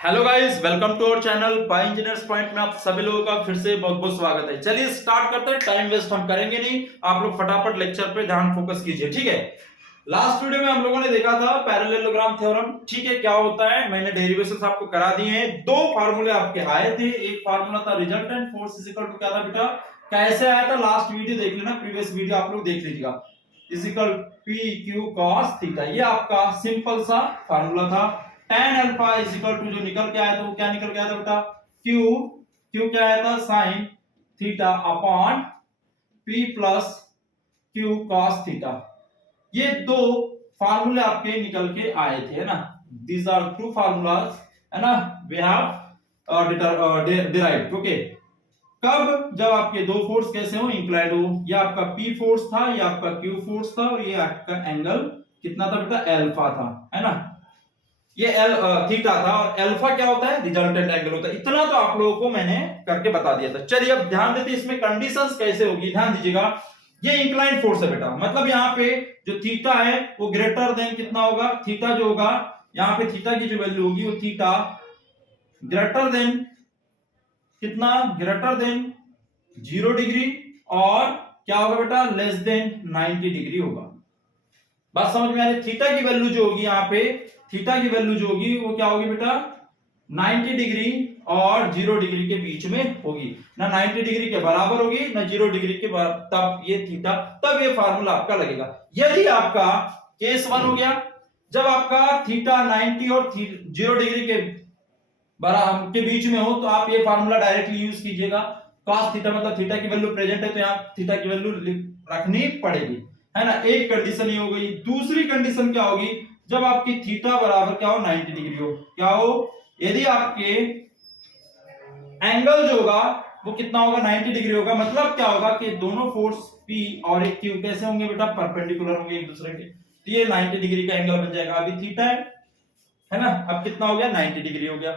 Hello guys, welcome to our channel by engineers point में आप सभी लोगों का फिर से बहुत बहुत स्वागत है। चलिए स्टार्ट करते हैं, टाइम वेस्ट हम करेंगे नहीं। आप लोग फटाफट लेक्चर पे ध्यान फोकस कीजिए, ठीक है। लास्ट वीडियो में हम लोगों ने देखा था पैरेललोग्राम थ्योरम, ठीक है। क्या होता है, मैंने डेरिवेशंस आपको करा दिए हैं। दो फार्मूले आपके आए थे। एक फार्मूला था resultant force is equal to क्या था बेटा, कैसे आया था लास्ट वीडियो देख लेना, प्रीवियस वीडियो आप लोग देख लीजिएगा। Is equal P Q cos theta, ये आपका सिंपल सा फार्मूला था। tan alpha is equal to जो निकल के आया था वो क्या निकल के आया था बेटा, q q क्या आया था, sin theta upon p plus q cos theta. ये दो फार्मूले आपके निकल के आए थे, है ना। दीज आर टू फार्मूलाज, है ना, वी हैव डिराइव्ड। ओके, कब, जब आपके दो फोर्स कैसे हो, इंक्लाइंड हो। ये आपका p फोर्स था, ये आपका q फोर्स था, और ये आपका एंगल कितना था बेटा, अल्फा था, है ना। ये थीटा था, और अल्फा क्या होता है, रिजल्टेंट एंगल होता है। इतना तो आप लोगों को मैंने करके बता दिया था। चलिए अब ध्यान देते इसमें कंडीशंस कैसे होगी, ध्यान दीजिएगा। ये इंक्लाइंड फोर्स है बेटा, मतलब यहाँ पे जो थीटा है वो ग्रेटर देन कितना होगा, थीटा जो होगा यहाँ पे, थीटा की जो वैल्यू होगी वो थीटा ग्रेटर देन कितना, ग्रेटर देन 0 डिग्री, और क्या होगा बेटा, लेस देन 90 डिग्री होगा। बात समझ में आ रही। थीटा की वैल्यू जो होगी यहाँ पे, थीटा की वैल्यू जो होगी वो क्या होगी बेटा, 90 डिग्री और 0 डिग्री के बीच में होगी। ना 90 डिग्री के बराबर होगी ना 0 डिग्री के बराबर, तब ये थीटा, तब ये फार्मूला आपका लगेगा। यदि आपका केस 1 हो गया, जब आपका थीटा 90 और 0 डिग्री के बराबर के बीच में हो, तो आप ये फार्मूला डायरेक्टली यूज कीजिएगा। cos थीटा मतलब थीटा की वैल्यू प्रेजेंट है, तो यहाँ थीटा की वैल्यू रखनी पड़ेगी, है ना। एक कंडीशन ये हो गई। दूसरी कंडीशन क्या होगी, जब आपकी थीटा बराबर क्या हो, 90 डिग्री हो। क्या हो, यदि आपके एंगल जो होगा वो कितना होगा, 90 डिग्री होगा। मतलब क्या होगा कि दोनों फोर्स P और एक Q कैसे होंगे बेटा, परपेंडिकुलर होंगे एक दूसरे के, तो ये 90 डिग्री का एंगल बन जाएगा। अभी थीटा है ना, अब कितना हो गया, 90 डिग्री हो गया।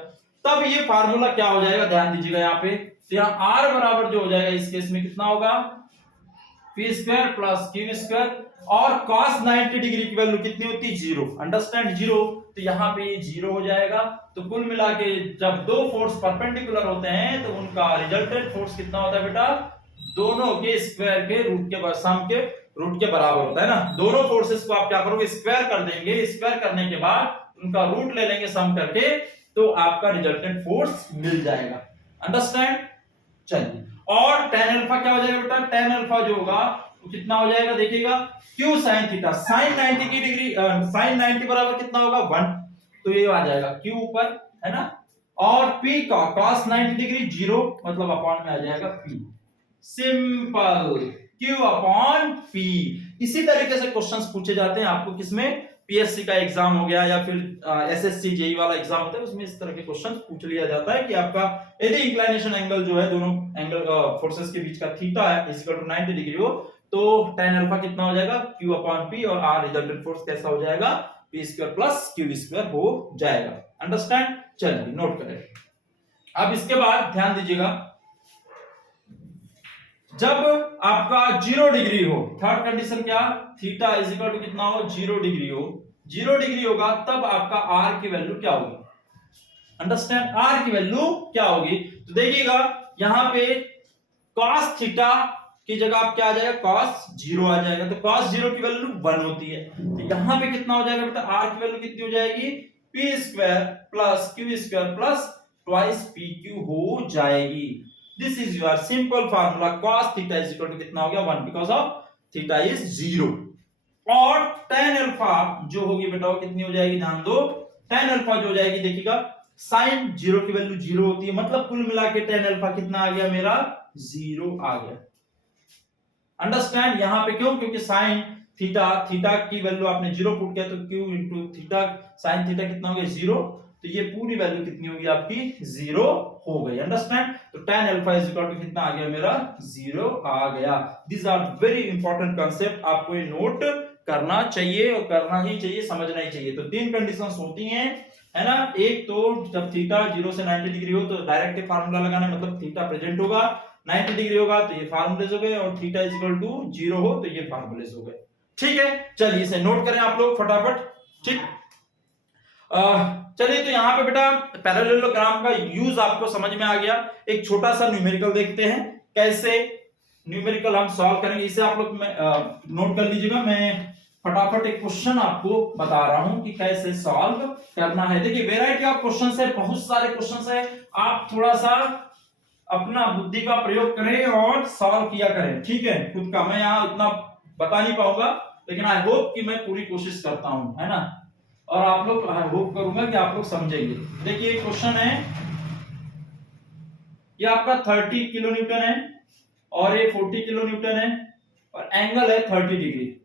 तब ये फार्मूला क्या हो जाएगा, ध्यान दीजिएगा यहाँ पे। तो यहाँ R बराबर जो हो जाएगा इस केस में कितना होगा, P square plus Q square, और cos 90 डिग्री की वैल्यू कितनी होती है, 0। अंडरस्टैंड, 0। तो यहाँ पे ये 0 हो जाएगा। तो कुल मिला के जब दो फोर्स परपेंडिकुलर होते हैं तो उनका रिजल्टेंट फोर्स कितना होता है बेटा, दोनों के स्क्वायर के रूट के सम के रूट के बराबर होता है ना। दोनों फोर्सेस को आप क्या करोगे, स्क्वायर कर देंगे। स्क्वायर करने के बाद उनका रूट ले लेंगे सम करके, तो आपका रिजल्टेंट फोर्स मिल जाएगा। अंडरस्टैंड। चलिए, और tan अल्फा क्या हो जाएगा बेटा, tan अल्फा जो होगा वो कितना हो जाएगा, देखिएगा, q sin थीटा, sin 90 की डिग्री, sin 90 बराबर कितना होगा, 1। तो ये आ जाएगा q ऊपर, है ना, और p का cos 90 डिग्री 0, मतलब अपॉन में आ जाएगा p। Simple, q upon p। इसी तरीके से क्वेश्चंस पूछे जाते हैं आपको, किसमें, पीएससी का एग्जाम हो गया, या फिर एसएससी जेई वाला एग्जाम होता है, उसमें इस तरह के क्वेश्चन पूछ लिया जाता है कि आपका यदि इंक्लिनेशन एंगल जो है दोनों एंगल फोर्सेस के बीच का थीटा है इज इक्वल टू 90 डिग्री हो, तो tan अल्फा कितना हो जाएगा, q अपॉन p, और r रिजल्टेंट फोर्स कैसा हो जाएगा, p square plus q square हो जाएगा। अंडरस्टैंड। चलिए नोट करें। अब इसके बाद ध्यान दीजिएगा, जब आपका 0 डिग्री हो, थर्ड कंडीशन क्या, थीटा इज इक्वल टू कितना हो, 0 डिग्री हो, 0 डिग्री होगा, तब आपका r की वैल्यू क्या होगी। अंडरस्टैंड, r की वैल्यू क्या होगी। तो देखिएगा यहाँ पे cos थीटा की जगह आप क्या आ जाएगा, cos 0 आ जाएगा। तो cos 0 की वैल्यू 1 होती है, तो यहाँ पे कितना हो जाएगा बेटा, r की वैल्यू कितनी हो जाएगी, p square plus q square plus twice pq हो जाएगी। This is your simple formula. cos theta is equal to कितना हो गया, 1, बिकॉज ऑफ थीटा इज 0। और tan अल्फा जो होगी बेटा वो कितनी हो जाएगी, ध्यान दो, tan अल्फा जो हो जाएगी, देखिएगा, sin 0 की वैल्यू 0 होती है, मतलब कुल मिला के tan अल्फा कितना आ गया मेरा, 0 आ गया। अंडरस्टैंड। यहां पे क्यों, क्योंकि sin थीटा, थीटा की वैल्यू आपने 0 पुट किया, तो q into theta sin theta कितना हो गया, 0। तो ये पूरी वैल्यू कितनी होगी आपकी, 0 हो गई। अंडरस्टैंड। तो tan alpha is equal to कितना आ गया मेरा, 0 आ गया। This are very important concept, आपको ये नोट करना चाहिए, और करना ही चाहिए, समझना ही चाहिए। तो तीन कंडीशंस होती हैं, है ना। एक तो जब थीटा 0 से 90 डिग्री हो तो डायरेक्ट फार्मूला लगाना, मतलब थीटा प्रेजेंट होगा, 90 डिग्री होगा तो ये फार्मूलेज हो गए, और थीटा इज इक्वल टू 0 हो तो ये फार्मूलेज हो गए। ठीक है, चलिए इसे नोट करें आप लोग फटाफट। ठीक, चलिए, तो यहाँ पे बेटा पैरेललोग्राम का यूज आपको समझ में आ गया। एक छोटा सा न्यूमेरिकल देखते हैं कैसे न्यूमेरिकल हम सॉल्व करेंगे, इसे आप लोग नोट कर लीजिएगा। मैं फटाफट एक क्वेश्चन आपको बता रहा हूं कि कैसे सॉल्व करना है। देखिए, वेराइटी ऑफ क्वेश्चंस है, बहुत सारे क्वेश्चंस है, आप थोड़ा सा अपना बुद्धि का प्रयोग करें और सॉल्व किया करें, ठीक है। खुद का मैं यहाँ उतना बता नहीं पाऊंगा, लेकिन आई होप कि मैं पूरी कोशिश करता हूं, है ना। और आप लोग, आई होप करूंगा कि आप लोग समझेंगे। देखिए, क्वेश्चन है, ये आपका 30 किलो न्यूटन है और ये 40 किलो न्यूटन है और एंगल है 30 डिग्री।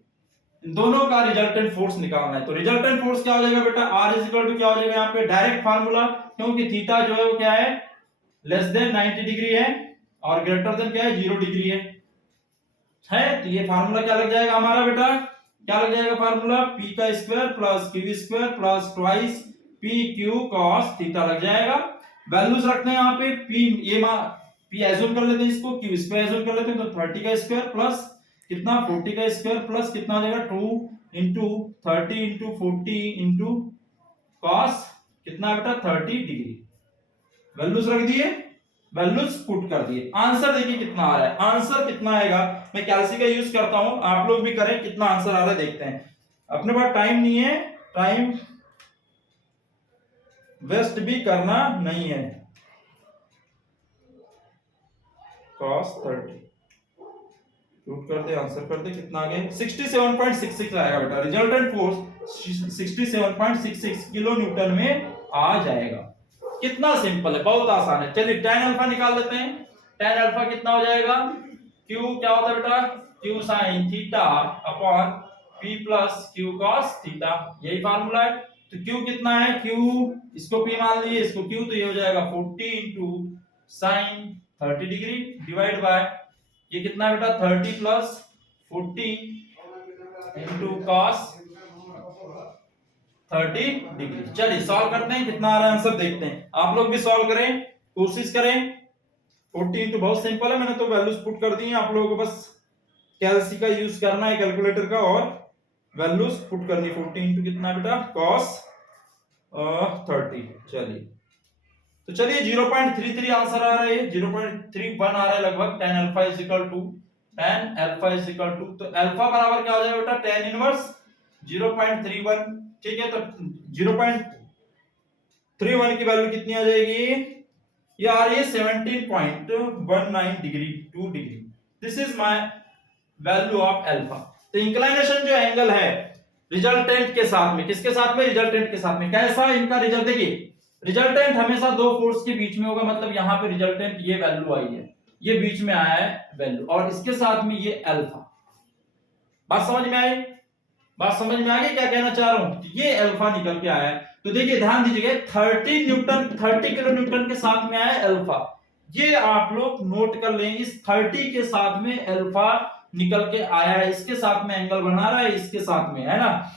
इन दोनों का रिजल्टेंट फोर्स निकालना है। तो रिजल्टेंट फोर्स क्या हो जाएगा बेटा, R इक्वल टू क्या हो जाएगा यहाँ पे, डायरेक्ट फार्मूला, क्योंकि थीटा जो है वो क्या है, लेस देन 90 डिग्री है और ग्रेटर देन क्या है, 0 डिग्री है। तो ये फार्मूला क्या लग जाएगा हमारा बेटा, क्या लग जाएगा फार्मूला, p का square plus q square plus twice p q cos theta लग जाएगा। वैल्यूज रखते हैं यहाँ पे, p ये p एज्यूम कर लेते हैं, इसको q स्क्वायर एज्यूम कर लेते हैं, तो 30 का स्क्वायर प्लस कितना 40 का स्क्वायर प्लस कितना हो जाएगा 2 इंटू 30 इंटू 40 इंटू cos कितना बेटा 30 डिग्री। वैल्यूज रख दिए, वैल्यूज पुट कर दिए, आंसर देखिए कितना आ रहा है। आंसर कितना आएगा, मैं कैलसी का यूज करता हूं, आप लोग भी करें, कितना आंसर आ रहा है देखते हैं। अपने पास टाइम नहीं है, टाइम वेस्ट भी करना नहीं है। cos 30 पुट कर दे, आंसर कर दे, कितना आ गया 67.66 आएगा बेटा। रिजल्टेंट फोर्स 67.66 किलो न्यूटन में आ जाएगा। कितना सिंपल है, बहुत आसान है। चलिए tan अल्फा निकाल लेते हैं। tan अल्फा कितना हो जाएगा, q क्या होता है बेटा, q sin theta upon p plus q cos theta, यही फार्मूला है। तो q कितना है, q इसको p मान लीजिए, इसको q, तो ये हो जाएगा 40 into sine 30 degree divide by ये कितना है बेटा 30 प्लस 40 इंटू cos 30 डिग्री। चलिए सॉल्व करते हैं, कितना आ रहा है आंसर देखते हैं। आप लोग भी सॉल्व करें, कोशिश करें। 40 तो बहुत सिंपल है, मैंने तो वैल्यूज पुट कर दी हैं, आप लोगों को बस कैलसी का यूज करना है, कैलकुलेटर का, और वैल्यूज पुट करनी। 40 इंटू कितना बेटा cos 30। चलिए, तो चलिए 0.33 आंसर आ रहा है, 0.31 आ रहा है लगभग। tan alpha is equal to तो अल्फा बराबर क्या हो जाएगा बेटा, tan इनवर्स 0.31, ठीक है। तो 0.31 की वैल्यू कितनी आ जाएगी, ये आ रही है 17.19 degree 2 degree. This is my value of alpha. तो इंक्लिनेशन जो एंगल है रिजल्टेंट के साथ में, किसके साथ में, रिजल्टेंट के साथ में, कैसा इनका रिजल्ट, देखिए रिजल्टेंट हमेशा दो फोर्स के बीच में होगा, मतलब यहां पे रिजल्टेंट ये वैल्यू आई है, ये बीच में आया है वैल्यू, और इसके साथ में ये अल्फा। बात समझ में आई, बात समझ में आ गई क्या कहना चाह रहा हूं, ये अल्फा निकल के आया है। तो देखिए ध्यान दीजिएगा, 30 किलो न्यूटन के साथ में आया है अल्फा, ये आप लोग नोट कर लें। इस 30 के साथ में अल्फा निकल के आया है, इसके साथ में एंगल बना रहा है, इसके साथ में, है ना।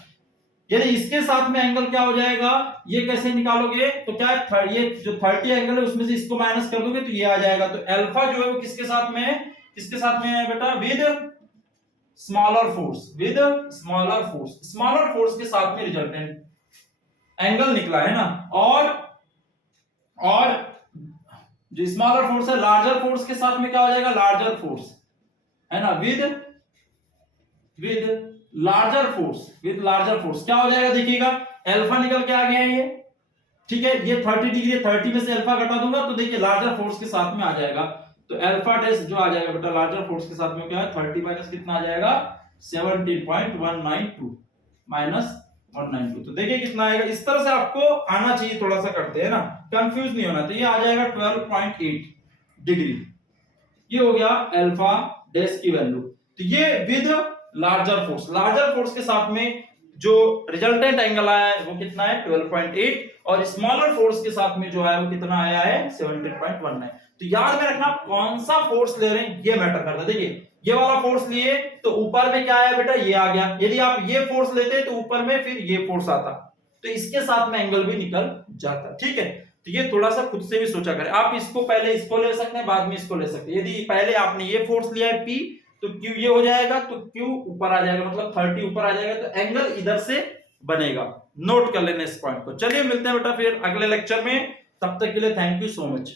यदि इसके साथ में एंगल क्या हो जाएगा, ये कैसे निकालोगे, तो क्या ये जो 30 एंगल है उसमें से इसको माइनस कर दोगे तो ये आ जाएगा। तो अल्फा जो है वो किसके साथ में है, किसके साथ में है बेटा, with smaller force, with smaller force के साथ में रिजल्टेंट एंगल निकला है ना। और जो स्मॉलर फोर्स है लार्जर फोर्स के साथ में क्या हो जाएगा, लार्जर फोर्स, है ना, विद लार्जर फोर्स क्या हो जाएगा, देखिएगा अल्फा निकल के आ गया है ये, ठीक है। ये 30 डिग्री, 30 में से अल्फा घटा दूंगा तो देखिए लार्जर फोर्स के साथ में आ जाएगा। तो अल्फा टेस्ट जो आ जाएगा बेटा लार्जर फोर्स के साथ में क्या है, 30 माइनस कितना आ जाएगा 17.192 माइनस 192। तो देखिए कितना आएगा, इस तरह से आपको आना चाहिए, थोड़ा सा करते हैं ना, कंफ्यूज नहीं होना। तो ये आ जाएगा 12.8 डिग्री, ये हो गया अल्फा डैश की वैल्यू। तो ये विद लार्जर फोर्स के साथ में जो रिजल्टेंट एंगल आया है वो कितना है 12.8, और स्मॉलर फोर्स के साथ में जो है वो कितना आया है 17.19। तो याद में रखना कौन सा फोर्स ले रहे हैं ये मैटर करता है। देखिए ये वाला फोर्स लिए तो ऊपर में क्या आया बेटा, ये आ गया। यदि आप ये फोर्स लेते तो ऊपर में फिर ये फोर्स आता, तो इसके साथ में एंगल भी निकल जाता, ठीक है। तो ये थोड़ा सा खुद से भी सोचा करें, आप इसको पहले इसको ले सकते हैं, बाद में इसको ले सकते हैं। यदि पहले आपने ये फोर्स लिया है P, तो Q ये हो जाएगा, तो Q ऊपर आ जाएगा, मतलब 30 ऊपर आ जाएगा, तो एंगल इधर से बनेगा। नोट कर लेना इस पॉइंट को। चलिए मिलते हैं बेटा फिर अगले लेक्चर में, तब तक के लिए थैंक यू सो मच।